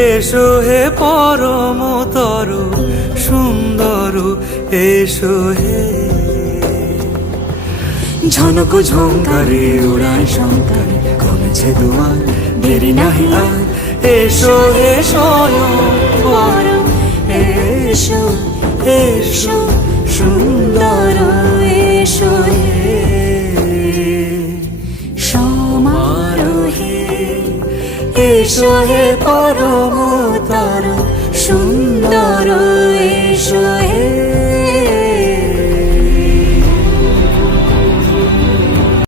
এসো হে পরমতর সুন্দর, এসো হে। ঝনক ঝঙ্কারে উড়ায় শঙ্কারে কমেছে দুয়ার, দেরি নাহি আর। এসো হে স্বয়ং পরম, এসো এসো সুন্দর, এসো হে সমারোহে। এসো হে পরমতর